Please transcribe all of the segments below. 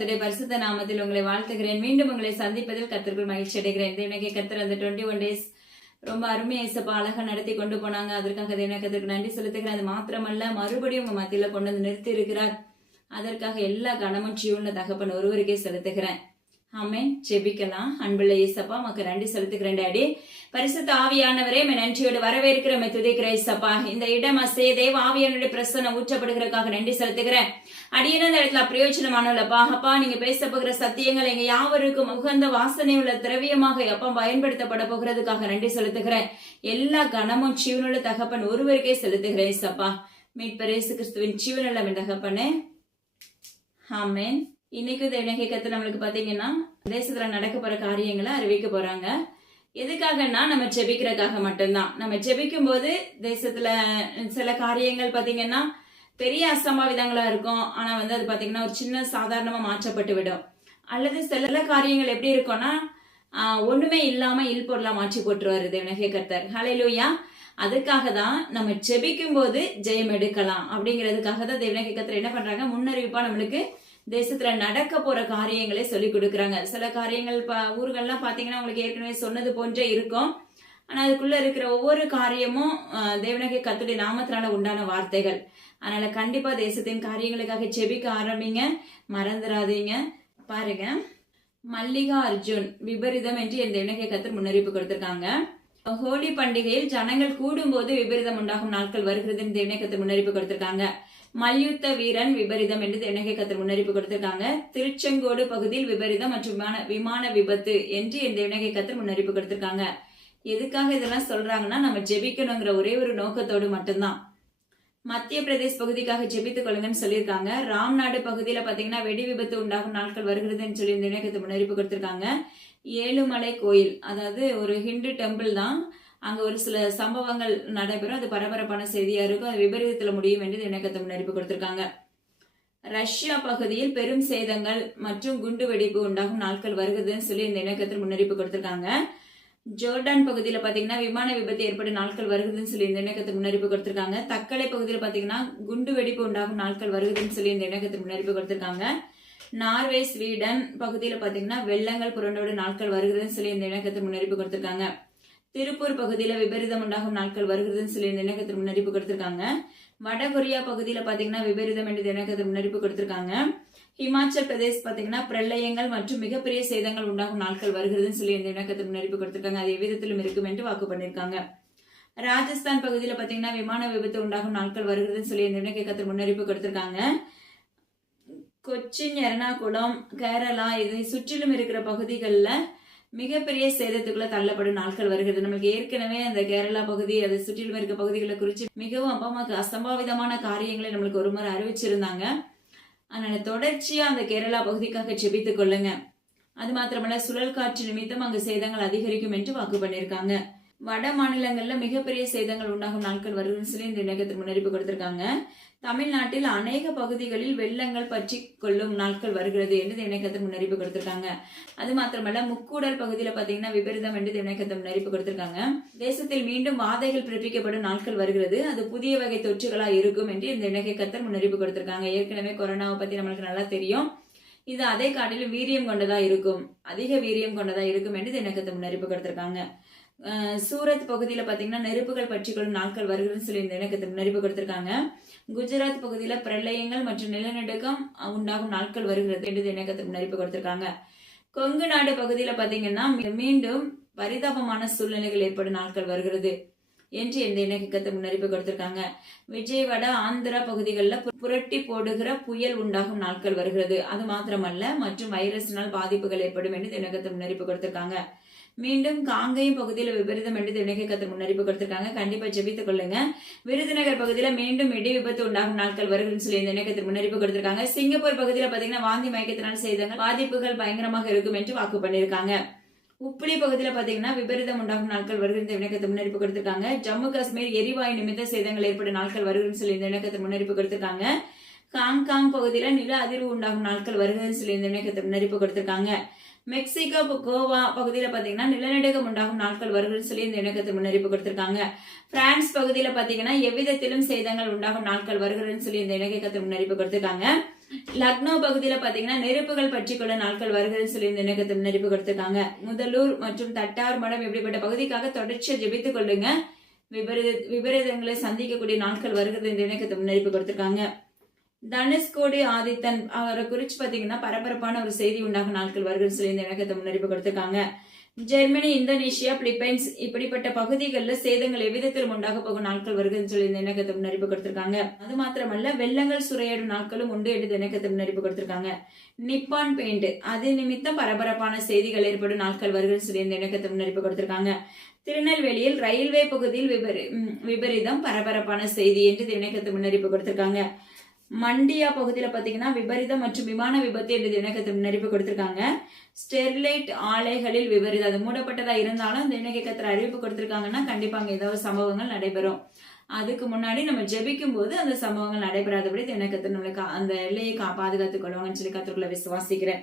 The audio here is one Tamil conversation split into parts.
கர்த்தருடைய பரிசுத்த நாமத்தில் உங்களை வாழ்த்துகிறேன். மீண்டும் உங்களை சந்திப்பதில் கர்த்தருக்குள் மகிழ்ச்சி அடைகிறேன். தேவனே கர்த்தர் அந்த 21 days ரொம்ப அருமையா இசப்பா அழகா நடத்தி கொண்டு போனாங்க. அதற்காக தேவனே கர்த்தருக்கு நன்றி செலுத்துகிறேன். அது மாத்திரமல்ல, மறுபடியும் உங்க மத்தியில கொண்டு வந்து நிறுத்தி இருக்கிறார். அதற்காக எல்லா கனமும் ஜீவன தகப்பன் ஒருவருக்கே செலுத்துகிறேன். ஆமென். ஜெபிக்கலாம். அன்புள்ள இயேசப்பா உமக்கு நன்றி செலுத்துகிறேன் டாடி. பரிசுத்த ஆவியானவரே நன்றியோடு வரவேற்கிற துதிக்கிற இயேசப்பா. இந்த இடம் அசே தேவ ஆவியானுடைய பிரசன்னம் ஊற்றப்படுகிறதுக்காக நன்றி செலுத்துகிறேன். அடியன இந்த இடத்துல பிரயோஜனமானப்பா. அப்பா நீங்க பேச போகிற சத்தியங்கள் எங்க யாவருக்கும் உகந்த வாசனை உள்ள திரவியமாக அப்பா பயன்படுத்தப்பட போகிறதுக்காக நன்றி செலுத்துகிறேன். எல்லா கனமும் ஜீவனுள்ள தகப்பன் ஒருவருக்கே செலுத்துகிறேன் இயேசப்பா. மீட்பர் இயேசு கிறிஸ்துவின் ஜீவனுள்ள தகப்பனே. ஆமென். இன்னைக்கு தேவனே கர்த்தர் நம்மளுக்கு பாத்தீங்கன்னா தேசத்துல நடக்க போற காரியங்களை அறிவிக்க போறாங்க. எதுக்காகன்னா நம்ம ஜெபிக்கிறதுக்காக மட்டும்தான். நம்ம ஜெபிக்கும் போது தேசத்துல சில காரியங்கள் பாத்தீங்கன்னா பெரிய அசம்பாவிதங்களா இருக்கும். ஆனா அது பாத்தீங்கன்னா ஒரு சின்ன சாதாரணமா மாற்றப்பட்டு விடும். அல்லது சில காரியங்கள் எப்படி இருக்கும்னா ஒண்ணுமே இல்லாம இல்பொருளா மாற்றி போட்டுருவாரு தேவனே கர்த்தர். ஹல்லேலூயா. அதுக்காக தான் நம்ம ஜெபிக்கும் போது ஜெயம் எடுக்கலாம் அப்படிங்கிறதுக்காக தான் தேவனே கர்த்தர் என்ன பண்றாங்க, முன்னறிவிப்பா நம்மளுக்கு தேசத்துல நடக்க போற காரியங்களை சொல்லி கொடுக்கறாங்க. சில காரியங்கள் ஊர்கள்லாம் பாத்தீங்கன்னா உங்களுக்கு ஏற்கனவே சொன்னது போன்றே இருக்கும். ஆனா அதுக்குள்ள இருக்கிற ஒவ்வொரு காரியமும் தேவனே கர்த்தருடைய நாமத்தினால உண்டான வார்த்தைகள். அதனால கண்டிப்பா தேசத்தின் காரியங்களுக்காக ஜெபிக்க ஆரம்பிங்க, மறந்துடாதீங்க. பாருங்க, மல்லிகா அர்ஜுன் விபரீதம் என்று என் தேவனே கர்த்தர் முன்னறிவிப்பு கொடுத்திருக்காங்க. ஹோலி பண்டிகையில் ஜனங்கள் கூடும் போது விபரீதம் உண்டாகும் நாட்கள் வருகிறது தேவனே கர்த்தர் முன்னறிவிப்பு கொடுத்திருக்காங்க. மல்யுத்த வீரன் விபரீதம் என்று தேவனே கர்த்தர் முன்னறிவிப்பு கொடுத்திருக்காங்க. திருச்செங்கோடு பகுதியில் விபரீதம் மற்றும் விமான விபத்து என்று என் தேவனே கர்த்தர் முன்னறிவிப்பு கொடுத்திருக்காங்க. எதுக்காக இதெல்லாம் சொல்றாங்கன்னா நம்ம ஜெபிக்கணுங்கிற ஒரே ஒரு நோக்கத்தோடு மட்டும்தான். மத்திய பிரதேஷ் பகுதிக்காக ஜெபித்துக் கொள்ளுங்கன்னு சொல்லியிருக்காங்க. ராம்நாடு பகுதியில பாத்தீங்கன்னா வெடி விபத்து உண்டாகும் நாட்கள் வருகிறதுன்னு சொல்லி தேவனே கர்த்தர் முன்னறிவிப்பு கொடுத்திருக்காங்க. ஏழுமலை கோயில், அதாவது ஒரு ஹிந்து டெம்பிள் தான். அங்க ஒரு சில சம்பவங்கள் நடைபெறும். அது பரபரப்பான செய்தியா இருக்கும். அது விபரீதத்துல முடியும் என்று தேவனே கர்த்தர் முன்னறிவிப்பு கொடுத்திருக்காங்க. ரஷ்யா பகுதியில் பெரும் சேதங்கள் மற்றும் குண்டு வெடிப்பு உண்டாகும் நாட்கள் வருகிறதுன்னு சொல்லி தேவனே கர்த்தர் முன்னறிவிப்பு கொடுத்திருக்காங்க. ஜோர்டான் பகுதியில பாத்தீங்கன்னா விமான விபத்து ஏற்படும் நாட்கள் வருகிறதுன்னு சொல்லி தேவனே கர்த்தர் முன்னறிவிப்பு கொடுத்திருக்காங்க. தக்கலை பகுதியில பாத்தீங்கன்னா குண்டு வெடிப்பு உண்டாகும் நாட்கள் வருகிறதுன்னு சொல்லி தேவனே கர்த்தர் முன்னறிவிப்பு கொடுத்திருக்காங்க. நார்வே ஸ்வீடன் பகுதியில பாத்தீங்கன்னா வெள்ளங்கள் புரண்டோடு நாட்கள் வருகிறதுன்னு சொல்லி தேவனே கர்த்தர் முன்னறிவிப்பு கொடுத்திருக்காங்க. திருப்பூர் பகுதியில விபரீதம் உண்டாகும் நாட்கள் வருகிறதுன்னு சொல்லி தேவனே கர்த்தர் முன்னறிவிப்பு கொடுத்திருக்காங்க. வடகொரியா பகுதியில பாத்தீங்கன்னா விபரீதம் என்று தேவனே கர்த்தர் முன்னறிவிப்பு கொடுத்திருக்காங்க. ஹிமாச்சல் பிரதேஷ் பாத்தீங்கன்னா பிரளயங்கள் மற்றும் மிகப்பெரிய சேதங்கள் உண்டாகும் நாட்கள் வருகிறதுன்னு சொல்லி தேவனே கர்த்தர் முன்னறிவிப்பு கொடுத்திருக்காங்க. அது எவ்விதத்திலும் இருக்கும் என்று வாக்கு பண்ணிருக்காங்க. ராஜஸ்தான் பகுதியில பாத்தீங்கன்னா விமான விபத்து உண்டாகும் நாட்கள் வருகிறதுன்னு சொல்லி தேவனே கர்த்தர் முன்னறிவிப்பு கொடுத்திருக்காங்க. கொச்சின், எர்ணாகுளம், கேரளா இதை சுற்றிலும் இருக்கிற பகுதிகளில் மிகப்பெரிய சேதத்துக்குள்ள தள்ளப்படும் நாட்கள் வருகிறது. நம்மளுக்கு ஏற்கனவே அந்த கேரளா பகுதி அதை சுற்றிலும் இருக்க பகுதிகளை குறித்து மிகவும் அப்பா அசம்பாவிதமான காரியங்களை நம்மளுக்கு ஒரு முறை அறிவிச்சிருந்தாங்க. அதனால தொடர்ச்சியா அந்த கேரளா பகுதிக்காக ஜெபித்துக் கொள்ளுங்க. அது மாத்திரமல்ல, சுழல் காற்று நிமித்தம் அங்கு சேதங்கள் அதிகரிக்கும் என்று வாக்கு பண்ணியிருக்காங்க. வட மாநிலங்கள்ல மிகப்பெரிய சேதங்கள் உண்டாகும் நாட்கள் வருதுன்னு சொல்லி இந்த இணையத்தில் முன்னறிவிப்பு கொடுத்திருக்காங்க. தமிழ்நாட்டில் அநேக பகுதிகளில் வெள்ளங்கள் பற்றி கொள்ளும் நாட்கள் வருகிறது என்று இணையத்தில் முன்னறிவிப்பு கொடுத்திருக்காங்க. அது மாத்திரமல்ல, முக்கூடல் பகுதியில பாத்தீங்கன்னா விபரீதம் என்று இணையத்தில் முன்னறிவிப்பு கொடுத்திருக்காங்க. தேசத்தில் மீண்டும் வாதைகள் பிறப்பிக்கப்படும் நாட்கள் வருகிறது. அது புதிய வகை தொற்றுகளா இருக்கும் என்று இந்த இணையக்கத்தர் முன்னறிவிப்பு கொடுத்திருக்காங்க. ஏற்கனவே கொரோனாவை பத்தி நம்மளுக்கு நல்லா தெரியும். இது அதே காட்டிலும் வீரியம் கொண்டதா இருக்கும், அதிக வீரியம் கொண்டதா இருக்கும் என்று இணையக்கத்தை முன்னறிவிப்பு கொடுத்திருக்காங்க. சூரத் பகுதியில பாத்தீங்கன்னா நெருப்புகள் பற்றிக்கொள்ளும் நாட்கள் வருகிறதுன்னு சொல்லி இந்த இணையத்தை முன்னறிவிப்பு கொடுத்திருக்காங்க. குஜராத் பகுதியில பிரளயங்கள் மற்றும் நிலநடுக்கம் உண்டாகும் நாட்கள் வருகிறது என்று இணையத்தை முன்னறிவிப்பு கொடுத்திருக்காங்க. கொங்கு நாடு பகுதியில பாத்தீங்கன்னா மீண்டும் பரிதாபமான சூழ்நிலைகள் ஏற்படும் நாட்கள் வருகிறது என்று இந்த இணையத்தை முன்னறிவிப்பு கொடுத்திருக்காங்க. விஜயவாடா, ஆந்திரா பகுதிகளில் புரட்டி போடுகிற புயல் உண்டாகும் நாட்கள் வருகிறது. அது மாத்திரமல்ல, மற்றும் வைரஸினால் பாதிப்புகள் ஏற்படும் என்று இணையத்தை முன்னறிவிப்பு கொடுத்திருக்காங்க. மீண்டும் காங்கேயம் பகுதியில விபரீதம் என்று இணையத்தை முன்னறிவிப்பு கொடுத்திருக்காங்க. கண்டிப்பா ஜெபித்துக் கொள்ளுங்க. விருதுநகர் பகுதியில மீண்டும் இடி விபத்து உண்டாகும் நாட்கள் வருகிறதுன்னு சொல்லி இந்த இணையத்தை முன்னறிவிப்பு கொடுத்திருக்காங்க. சிங்கப்பூர் பகுதியில பாத்தீங்கன்னா வாந்தி மயக்கத்தினால் சேதங்கள் பாதிப்புகள் பயங்கரமாக இருக்கும் என்று வாக்கு பண்ணிருக்காங்க. உப்புளி பகுதியில பாத்தீங்கன்னா விபரீதம் உண்டாகும் நாட்கள் வருகிற இணையத்தை முன்னறிவிப்பு கொடுத்திருக்காங்க. ஜம்மு காஷ்மீர் எரிவாயு நிமித்த சேதங்கள் ஏற்படும் நாட்கள் வருகிறதுன்னு சொல்லி இந்த இணையத்தை முன்னறிவிப்பு கொடுத்திருக்காங்க. ஹாங்காங் பகுதியில நில அதிர்வு உண்டாகும் நாட்கள் வருகிறதுன்னு சொல்லி இந்த இணையத்தை முன்னறிவிப்பு கொடுத்திருக்காங்க. மெக்சிகோ, கோவா பகுதியில பாத்தீங்கன்னா நிலநடுக்கம் உண்டாகும் நாட்கள் வருகிறதுன்னு சொல்லி இந்த இணையத்தை முன்னறிவிப்பு கொடுத்திருக்காங்க. பிரான்ஸ் பகுதியில பாத்தீங்கன்னா எவ்விதத்திலும் சேதங்கள் உண்டாகும் நாட்கள் வருகிறதுன்னு சொல்லி இந்த இணையத்தை முன்னறிவிப்பு கொடுத்திருக்காங்க. லக்னோ பகுதியில பாத்தீங்கன்னா நெருப்புகள் பற்றிக்கொள்ள நாட்கள் வருகிறதுன்னு சொல்லி இந்த இணக்கத்தை முன்னறிப்பு கொடுத்திருக்காங்க. முதலூர் மற்றும் தட்டார் மடம் இப்படிப்பட்ட பகுதிக்காக தொடர்ச்சியா ஜெபித்துக் கொள்ளுங்க. விபரீதங்களை சந்திக்கக்கூடிய நாட்கள் வருகிறது இந்த இணக்கத்தை முன்னறிப்பு கொடுத்திருக்காங்க. தனுஷ்கோடி ஆதித்தன் அவரை குறிச்சு பாத்தீங்கன்னா பரபரப்பான ஒரு செய்தி உண்டாக நாட்கள் வருகிறது சொல்லி இந்த இணக்கத்தை முன்னறிப்பு கொடுத்திருக்காங்க. ஜெர்மனி, இந்தோனேஷியா, பிலிப்பைன்ஸ் இப்படிப்பட்ட பகுதிகளில் சேதங்கள் எவ்விதத்திலும் உண்டாக போகும் நாட்கள் வருதுன்னு சொல்லி இந்த இணக்கத்தை முன்னறிப்பு கொடுத்திருக்காங்க. அது மாத்திரமல்ல, வெள்ளங்கள் சுரையாடும் நாட்களும் உண்டு என்று இணக்கத்தை முன்னறிப்பு கொடுத்திருக்காங்க. நிப்பான் பெயிண்ட் அது நிமித்தம் பரபரப்பான செய்திகள் ஏற்படும் நாட்கள் வருதுன்னு சொல்லி இந்த இணக்கத்தை முன்னறிப்பு கொடுத்திருக்காங்க. திருநெல்வேலியில் ரயில்வே பகுதியில் விபரீதம் பரபரப்பான செய்தி என்று இணக்கத்தை முன்னறிப்பு கொடுத்திருக்காங்க. மண்டியா பகுதியில பாத்தீங்கன்னா விபரீதம் மற்றும் விமான விபத்து என்று இணக்கத்தை முன்னறிப்பு கொடுத்திருக்காங்க. ஸ்டெர்லைட் ஆலைகளில் விபரீதம் அது மூடப்பட்டதா இருந்தாலும் இந்த இணக்கத்துல அறிவிப்பு கொடுத்திருக்காங்கன்னா கண்டிப்பா அங்க ஏதாவது சம்பவங்கள் நடைபெறும். அதுக்கு முன்னாடி நம்ம ஜெபிக்கும் போது அந்த சம்பவங்கள் நடைபெறாதபடி இணக்கத்தை நம்மளுக்கு அந்த எல்லையை பாதுகாத்துக் கொள்வாங்கன்னு சொல்லி கர்த்தருக்குள்ள விசுவாசிக்கிறேன்.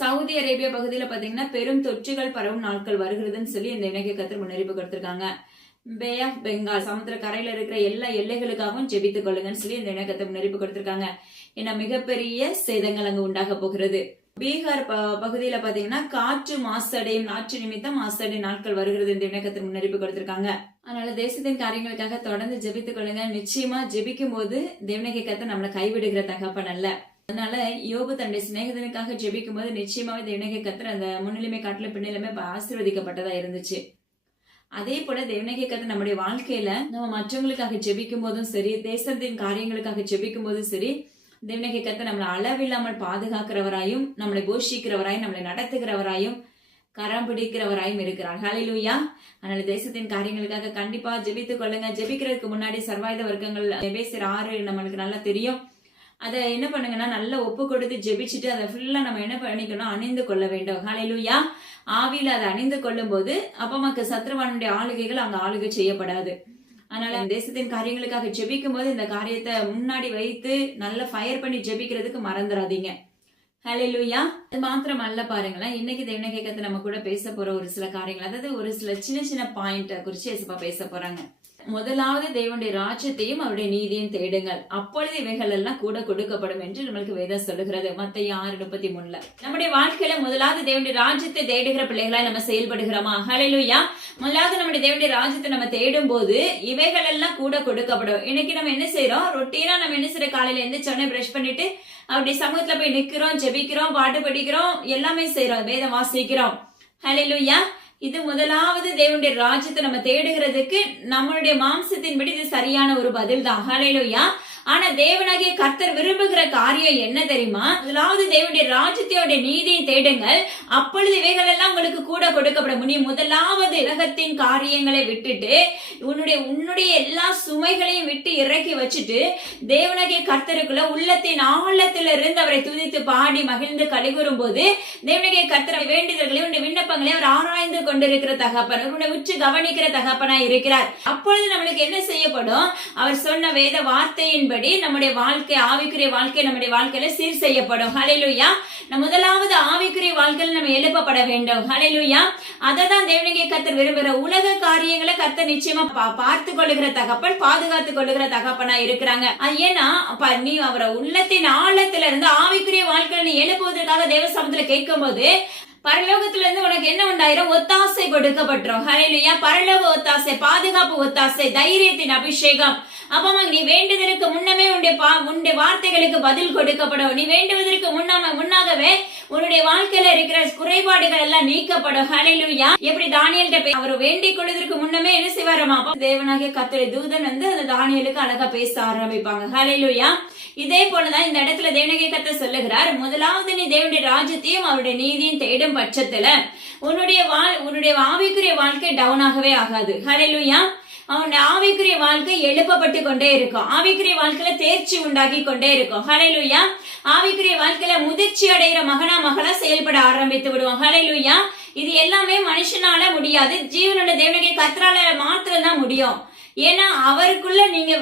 சவுதி அரேபியா பகுதியில பாத்தீங்கன்னா பெரும் தொற்றுகள் பரவும் நாட்கள் வருகிறதுன்னு சொல்லி இந்த இணக்கத்தில் முன்னறிப்பு கொடுத்திருக்காங்க. பே ஆஃப் பெங்கால் சமுத்திர கரையில இருக்கிற எல்லா எல்லைகளுக்காகவும் ஜெபித்துக் கொள்ளுங்கன்னு சொல்லி இந்த இணக்கத்தை முன்னறிப்பு கொடுத்திருக்காங்க. ஏன்னா மிகப்பெரிய சேதங்கள் அங்கு உண்டாக போகிறது. பீகார் பகுதியில பாத்தீங்கன்னா காற்று மாசடையும் நாற்று நிமித்தம் மாசடை நாட்கள் வருகிறது இந்த இணக்கத்தில் முன்னறிப்பு கொடுத்திருக்காங்க. அதனால தேசத்தின் காரியங்களுக்காக தொடர்ந்து ஜெபித்துக் கொள்ளுங்க. நிச்சயமா ஜெபிக்கும் போது தேவனகை கர்த்தர் நம்மளை கைவிடுகிற தகப்பன் அல்ல. அதனால யோபு தன்னுடைய சிநேகிதனுக்காக ஜெபிக்கும் போது நிச்சயமாவே தேவனகை கர்த்தர் அந்த முன்னிலைமை காட்டுல பின்னிலுமே ஆசீர்வதிக்கப்பட்டதா இருந்துச்சு. அதே போல தேவனகை கர்த்தர் நம்முடைய வாழ்க்கையில நம்ம மற்றவங்களுக்காக ஜெபிக்கும் போதும் சரி, தேசத்தின் காரியங்களுக்காக ஜெபிக்கும் போதும் சரி, தேவனகை கர்த்தர் நம்மளை அளவில்லாமல் பாதுகாக்கிறவராயும் நம்மளை போஷிக்கிறவராயும் நம்மளை நடத்துகிறவராயும் கரம் பிடிக்கிறவராயும் இருக்கிறார். ஹல்லேலூயா. அதனால தேசத்தின் காரியங்களுக்காக கண்டிப்பா ஜெபித்துக் கொள்ளுங்க. ஜெபிக்கிறதுக்கு முன்னாடி சர்வாயுத வர்க்கங்கள் எபேசியர் 6 நம்மளுக்கு நல்லா தெரியும். அதை என்ன பண்ணுங்கன்னா நல்லா ஒப்பு கொடுத்து ஜெபிச்சுட்டு அதை ஃபுல்லா நம்ம என்ன பண்ணிக்கணும், அணிந்து கொள்ள வேண்டும். ஹல்லேலூயா. ஆவியில அதை அணிந்து கொள்ளும் போது அப்பமாக்கு சத்ருவானுடைய ஆளுகைகள் அங்க ஆளுகை செய்யப்படாது. அதனால தேசத்தின் காரியங்களுக்காக ஜெபிக்கும் போது இந்த காரியத்தை முன்னாடி வைத்து நல்லா ஃபயர் பண்ணி ஜெபிக்கிறதுக்கு மறந்துடாதீங்க. ஹல்லேலூயா. அது மாத்திரம் அல்ல, பாருங்களேன், இன்னைக்கு தேவனகை கர்த்தர் நம்ம கூட பேச போற ஒரு சில காரியங்கள், அதாவது ஒரு சில சின்ன சின்ன பாயிண்ட் குறிச்சு ஏசப்பா பேச போறாங்க. முதலாவது தேவனுடைய ராஜ்யத்தையும் அவருடைய நீதியையும் தேடுங்கள், அப்பொழுது இவைகள் எல்லாம் கூட கொடுக்கப்படும் என்று நம்மளுக்கு வேதம் சொல்லுகிறது. மத்தேயு 6:33. நம்முடைய வாழ்க்கையில முதலாவது தேவனுடைய ராஜ்யத்தை தேடுகிற பிள்ளைகளா நம்ம செயல்படுகிறோமா? ஹல்லேலூயா. முதலாவது நம்முடைய தேவனுடைய ராஜ்யத்தை நம்ம தேடும் போது இவைகள் எல்லாம் கூட கொடுக்கப்படும். இன்னைக்கு நம்ம என்ன செய்யறோம், ரொட்டீனா நம்ம என்ன செய்யற, காலையில எந்திரிச்சோடனே பிரஷ் பண்ணிட்டு அப்படி சமூகத்துல போய் நிக்கிறோம், ஜெபிக்கிறோம், பாட்டு படிக்கிறோம், எல்லாமே செய்யறோம், வேதம் வாசிக்கிறோம். ஹல்லேலூயா. இது முதலாவது தேவனுடைய ராஜ்யத்தை நம்ம தேடுகிறதுக்கு நம்மளுடைய மாம்சத்தின்படி இது சரியான ஒரு பதில் தான். ஹல்லேலூயா. ஆனா தேவனாகிய கர்த்தர் விரும்புகிற காரியம் என்ன தெரியுமா? முதலாவது தேவனுடைய ராஜ்யத்தோட நீதியை தேடுங்கள், அப்பொழுது இவைகள் எல்லாம் உங்களுக்கு கூட கொடுக்கப்படும். நீ முதலாவது உலகத்தின் காரியங்களை விட்டுட்டு உன்னுடைய எல்லா சுமைகளையும் விட்டு இறக்கி வச்சுட்டு தேவனாகிய கர்த்தருக்குள்ள உள்ளத்தின் ஆழத்திலிருந்து அவரை துதித்து பாடி மகிழ்ந்து கலிகூறும் போது தேவனாகிய கர்த்தர் வேண்டுதல்களை உன்னுடைய விண்ணப்பங்களை அவர் ஆராய்ந்து கொண்டிருக்கிற தகப்பன், உன்னை உற்று கவனிக்கிற தகப்பனா இருக்கிறார். அப்பொழுது நம்மளுக்கு என்ன செய்யப்படும்? அவர் சொன்ன வேத வார்த்தையின்படி நம்முடைய வாழ்க்கை, ஆவிக்குரிய வாழ்க்கை நம்முடைய வாழ்க்கையில சீர் செய்யப்படும். ஹல்லேலூயா. முதலாவது ஆவிக்குரிய வாழ்க்கையில் நம்ம எழுப்பப்பட வேண்டும். ஹல்லேலூயா. அததான் தேவனாகிய கர்த்தர் விரும்புகிற. உலக காரியங்களை கர்த்தர் நிச்சயமா பார்த்து கொள்ளுகிற தகப்பன், பாதுகாத்துக் கொள்ளுகிற தகப்பனா இருக்கிறாங்க. ஏன்னா நீ அவரை உள்ளத்தின் ஆழத்துல இருந்து ஆவிக்குரிய வாழ்க்கையில நீ எழுப்புவதற்காக தேவ சமூகத்துல கேட்கும் போது பரலோகத்துல இருந்து உனக்கு என்ன உண்டாயிரும்? ஒத்தாசை கொடுக்கப்பட்டோம். ஹல்லேலூயா. பரலோக ஒத்தாசை, பாதுகாப்பு ஒத்தாசை, தைரியத்தின் அபிஷேகம். அப்பமா நீ வேண்டுதலுக்கு முன்னமே உன்னுடைய வார்த்தைகளுக்கு பதில் கொடுக்கப்படும். நீ வேண்டுவதற்கு முன்னாகவே உன்னுடைய வாழ்க்கையில இருக்கிற குறைபாடுகள் எல்லாம் நீக்கப்படும். ஹல்லேலூயா. எப்படி தானியேல்கிட்ட அவர் வேண்டிக் கொள்வதற்கு முன்னமே என்ன செய்வாராமா? தேவனாகிய கர்த்தருடைய தூதன் வந்து அந்த தானியேலுக்கு அழகா பேச ஆரம்பிப்பாங்க. ஹல்லேலூயா. இதே போலதான் இந்த இடத்துல தேவனாகிய கர்த்தர் சொல்லுகிறார், முதலாவது நீ தேவனுடைய ராஜ்யத்தையும் அவருடைய நீதியும் தேடும் பட்சத்துல உன்னுடைய ஆவிக்குரிய வாழ்க்கை டவுன் ஆகவே ஆகாது. ஹல்லேலூயா. அவனுடைய ஆவிக்குரிய வாழ்க்கை எழுப்பப்பட்டு கொண்டே இருக்கும். ஆவிக்குரிய வாழ்க்கையில தேர்ச்சி உண்டாகி கொண்டே இருக்கும். ஹல்லேலூயா. ஆவிக்குரிய வாழ்க்கையில முதிர்ச்சி அடைகிற மகளா செயல்பட ஆரம்பித்து விடுவோம். ஹல்லேலூயா. இது எல்லாமே மனுஷனால முடியாது, ஜீவனோட தேவனாகிய கர்த்தரால மாத்திரம் தான் முடியும். ஏன்னா அவருக்குள்ள நீங்க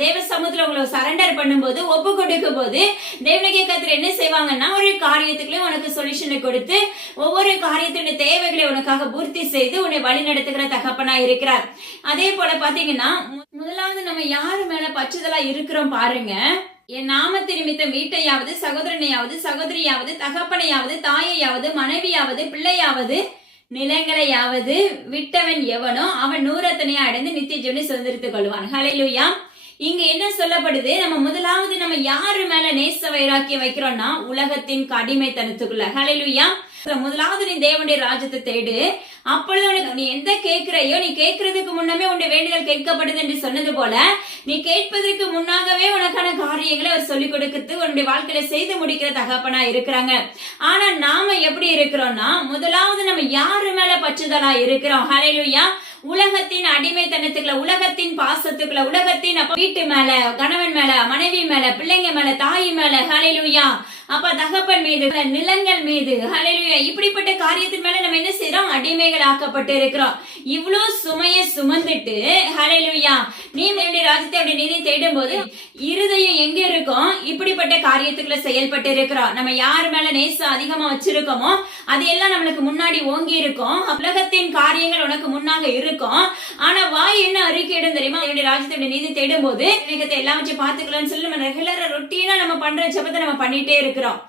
தேவ சமூகத்துல உங்களை சரண்டர் பண்ணும்போது, ஒப்பு கொடுக்கும் போது தேவனாகிய கர்த்தர் என்ன செய்வாங்கன்னா ஒரு காரியத்துக்குள்ளே உனக்கு சொல்யூஷனை கொடுத்து ஒவ்வொரு காரியத்தினுடைய தேவைகளை உனக்காக பூர்த்தி செய்து உன்னை வழி நடத்துகிற தகப்பனா இருக்கிறார். அதே போல பாத்தீங்கன்னா முதலாவது நம்ம யாரு மேல பற்றுதலா இருக்கிறோம் பாருங்க. என் நாமத்து நிமித்தம் வீட்டையாவது சகோதரனையாவது சகோதரியாவது தகப்பனையாவது தாயையாவது மனைவியாவது பிள்ளையாவது நிலங்களையாவது விட்டவன் எவனோ அவன் 100 அடைந்து நித்திய ஜீவனை சுதந்திரித்துக் கொள்வான். ஹல்லேலூயா. இங்க என்ன சொல்லப்படுது? நம்ம முதலாவது நம்ம யாரு மேல நேச வைராக்கியம் வைக்கிறோம்னா உலகத்தின் அடிமைத்தனத்துக்குள்ள. ஹல்லேலூயா. முதலாவது நீ தேவனுடைய ராஜ்யத்தை தேடு, அப்பொழுது உனக்கு நீ எந்த கேட்கிறையோ நீ கேட்கறதுக்கு முன்னமே உன்னுடைய வேண்டுதல் கேட்கப்படுது என்று சொன்னது போல நீ கேட்பதற்கு முன்னாகவே உனக்கான காரியங்களை அவர் சொல்லிக் கொடுக்கிறது உன்னுடைய வாழ்க்கையில செய்து முடிக்கிற தகப்பனா இருக்கிறாங்க. ஆனா நாம எப்படி இருக்கிறோம்னா முதலாவது நம்ம யாரு மேல பற்றுதலா இருக்கிறோம்? ஹல்லேலூயா. உலகத்தின் அடிமைத்தனத்துக்குள்ள, உலகத்தின் பாசத்துக்குள்ள, உலகத்தின் வீட்டு மேல, கணவன் மேல, மனைவி மேல, பிள்ளைங்க மேல, தாய் மேல, ஹல்லேலூயா, அப்ப தகப்பன் மீது, நிலங்கள் மீது, ஹல்லேலூயா, இப்படிப்பட்ட காரியத்தின் மேல நம்ம என்ன செய்யறோம்? அடிமைகள் ஆக்கப்பட்டு இருக்கிறோம். இவ்வளவு சுமைய சுமந்துட்டு, ஹல்லேலூயா, நீ வேண்டிய ராஜ்யத்தை நீதி தேடும் போது இருதயம் எங்க இருக்கும்? இப்படிப்பட்ட காரியத்துக்குள்ள செயல்பட்டு இருக்கிறோம். நம்ம யாரு மேல நேசம் அதிகமா வச்சிருக்கோமோ அது எல்லாம் நம்மளுக்கு முன்னாடி ஓங்கி இருக்கும். உலகத்தின் காரியங்கள் உனக்கு முன்னாக இருக்கும். ஆனா வாய் என்ன அறிக்கையிடும் தெரியுமா? என்னுடைய ராஜ்யத்தை நீதி தேடும் போது எல்லாம் வச்சு பாத்துக்கலாம்னு சொல்லி நம்ம ரெகுலரா ரொட்டீனா நம்ம பண்ற ஜெபத்தை நம்ம பண்ணிட்டே இருக்கிறோம்.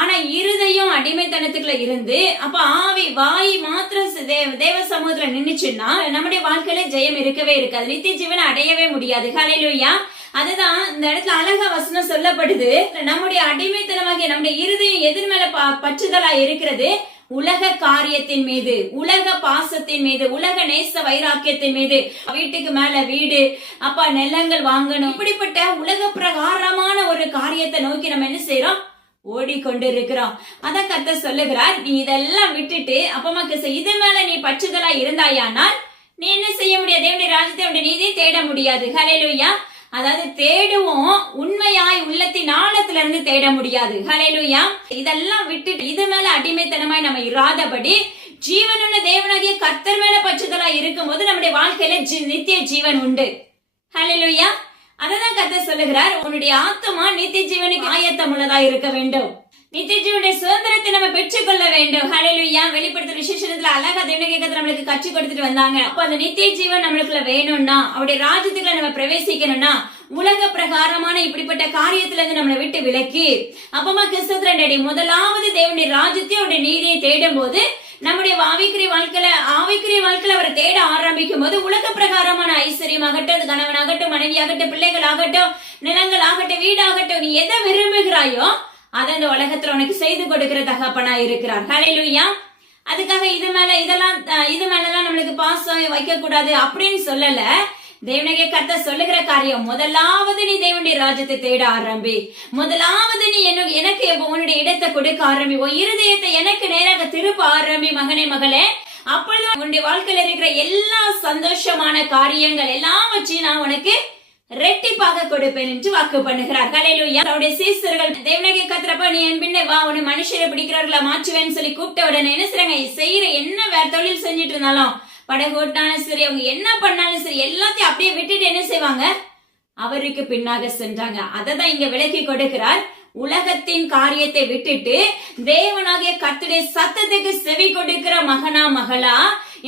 ஆனா இருதயம் அடிமைத்தனத்துக்குள்ள இருந்து அப்ப ஆவி வாய் மாத்திரம் தேவ சமூகத்துல நின்னுச்சுன்னா நம்முடைய வாழ்க்கையில ஜெயம் இருக்கவே இருக்காது, நித்திய ஜீவனை அடையவே முடியாது. ஹல்லேலூயா. அதுதான் இந்த இடத்துல அழகா வசனம் சொல்லப்படுது. நம்முடைய அடிமைத்தனமாகிய நம்முடைய இருதயம் எதிர் மேல பற்றுதலா இருக்கிறது? உலக காரியத்தின் மீது, உலக பாசத்தின் மீது, உலக நேச வைராக்கியத்தின் மீது. வீட்டுக்கு மேல வீடு, அப்பா நிலங்கள் வாங்கணும், இப்படிப்பட்ட உலக பிரகாரமான ஒரு காரியத்தை நோக்கி நம்ம என்ன செய்யறோம்? ஓடிக்கொண்டிருக்கிறோம். அதான் கர்த்தர் சொல்லுகிறார், நீ இதெல்லாம் விட்டுட்டு அப்பமாக்கு இது மேல நீ பற்றுதலா இருந்தாயானால் நீ என்ன செய்ய முடியாது? தேவனுடைய ராஜ்யத்தை நீதி தேட முடியாது. ஹல்லேலூயா. அதாவது தேடுவோம், உண்மையாய் உள்ளத்தின் ஆழத்துல இருந்து தேட முடியாது. ஹல்லேலூயா. இதெல்லாம் விட்டுட்டு இது மேல அடிமைத்தனமாய் நம்ம இராதபடி ஜீவனுள்ள தேவனாகிய கர்த்தர் மேல பற்றுதலா இருக்கும் போது நம்முடைய வாழ்க்கையில நித்திய ஜீவன் உண்டு. ஹல்லேலூயா. அததான் கர்த்தர் சொல்லுகிறார், உன்னுடைய ஆத்துமா நித்திய ஜீவனுக்கு ஆயத்தம் உள்ளதா இருக்க வேண்டும். நித்திய ஜீவனுடைய சுதந்திரத்தை நம்ம பெற்றுக்கொள்ள வேண்டும். ஹல்லேலூயா. வெளிப்படுத்துற விசேஷத்துல அழகா தேவனுடைய கர்த்தர் நம்மளுக்கு கற்றுக் கொடுத்துட்டு வந்தாங்க. அப்ப அந்த நித்திய ஜீவன் நம்மளுக்குள்ள வேணும்னா, அவருடைய ராஜ்யத்துக்குள்ள நம்ம பிரவேசிக்கணும்னா உலக பிரகாரமான இப்படிப்பட்ட காரியத்துல இருந்து நம்மளை விட்டு விலக்கி அப்பமா கிறிஸ்துவ முதலாவது தேவனுடைய ராஜ்யத்தையும் அவருடைய நீதியை தேடும் போது நம்முடைய ஆவிக்குரிய வாழ்க்கையில அவரை தேட ஆரம்பிக்கும் போது உலக பிரகாரமான ஐஸ்வர்யம் ஆகட்டும், கணவன் ஆகட்டும், மனைவி ஆகட்டும், பிள்ளைகள் ஆகட்டும், நிலங்கள் ஆகட்டும், வீடாகட்டும், நீ எதை விரும்புகிறாயோ அதை அந்த உலகத்துல உனக்கு செய்து கொடுக்கிற தகப்பனா இருக்கிறார். ஹல்லேலூயா. அதுக்காக இது மேலலாம் நம்மளுக்கு பாசம் வைக்க கூடாது அப்படின்னு சொல்லல. தேவனுடைய கர்த்தர் சொல்லுகிற காரியம், முதலாவது நீ தேவனுடைய ராஜ்யத்தை தேட ஆரம்பி. முதலாவது நீ எனக்கு உன்னுடைய இடத்தை கொடுக்க ஆரம்பி. உன் இருதயத்தை எனக்கு நேராக திருப்ப ஆரம்பி மகனே, மகளே. அப்பொழுது உன்னுடைய வாழ்க்கையில இருக்கிற எல்லா சந்தோஷமான காரியங்கள் எல்லாம் வச்சு நான் உனக்கு ரெட்டிப்பாக கொடுப்பேன் என்று வாக்கு பண்ணுகிறார். ஹல்லேலூயா. அவருடைய சீசர்கள் தேவனுடைய கர்த்தரப்ப நீ என் பின்னே வா, உன்னை மனுஷரை பிடிக்கிறவர்களை மாற்றுவேன்னு சொல்லி கூப்பிட்ட உடனே என்ன செய்றாங்க? செய்யற என்ன வேற தொழில் செஞ்சுட்டு இருந்தாலும், படகோட்டாலும் சரி, அவங்க என்ன பண்ணாலும் சரி, எல்லாத்தையும் அப்படியே விட்டுட்டு என்ன செய்வாங்க? அவருக்கு பின்னாக சென்றாங்க. அததான் இங்க விளக்கி கொடுக்கிறார். உலகத்தின் காரியத்தை விட்டுட்டு தேவனாகிய கர்த்தருடைய சத்தத்துக்கு செவி கொடுக்கிற மகனா மகளா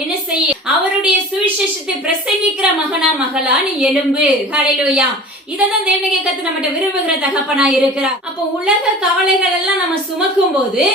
என்ன செய்ய? அவருடைய சுவிசேஷத்தை பிரசங்கிக்கிற மகனா மகளா நீ எழும்பு. ஹல்லேலூயா. இததான் தேவனுடைய கர்த்தர் நம்மகிட்ட விரும்புகிற தகப்பனா இருக்கிறார். அப்ப உலக கவலைகள் எல்லாம் நம்ம சுமக்கும் போது